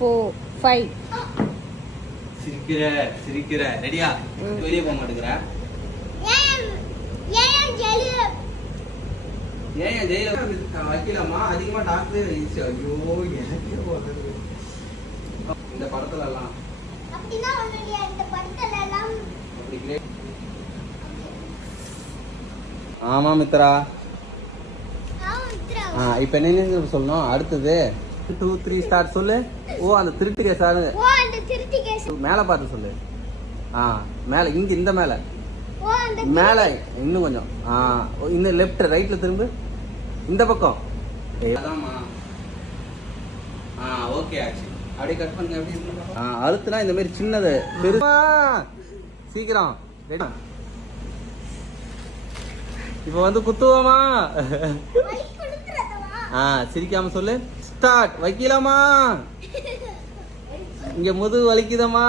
4 5 சிரிக்கிற ரெடியா வெளியே போக மாட்டேங்கிற ஏன் ஜெயில வைக்கலாமா அதிகமா டாக்டர் ஐயோ எனக்கே போகுது இந்த படத்துல எல்லாம் அப்படினா ஒண்ணுடைய இந்த படத்துல எல்லாம் அப்படி கிரேட் ஆமா மித்ரா இப்போ என்ன சொல்லணும் அடுத்தது 2 3 ஸ்டார்ட் சொல்லு ஓ அந்த திருட்டு கேஸ் ஓ அந்த திருட்டு கேஸ் மேல பார்த்து சொல்லு மேல இங்க இந்த மேல ஓ அந்த மேல இன்னும் கொஞ்சம் இந்த லெஃப்ட் ரைட்ல திரும்ப இந்த பக்கம் அதான்மா ஓகே ஆச்சு அப்படியே கட் பண்ணுங்க அப்படியே அழுத்துனா இந்த மாதிரி சின்னது பெருசா சீக்கிரம் ரெடி இப்போ வந்து குத்துவோமா சிரிக்காம சொல்லு ஸ்டார்ட் வைக்கலாமா இங்க முதுகு வலிக்குதமா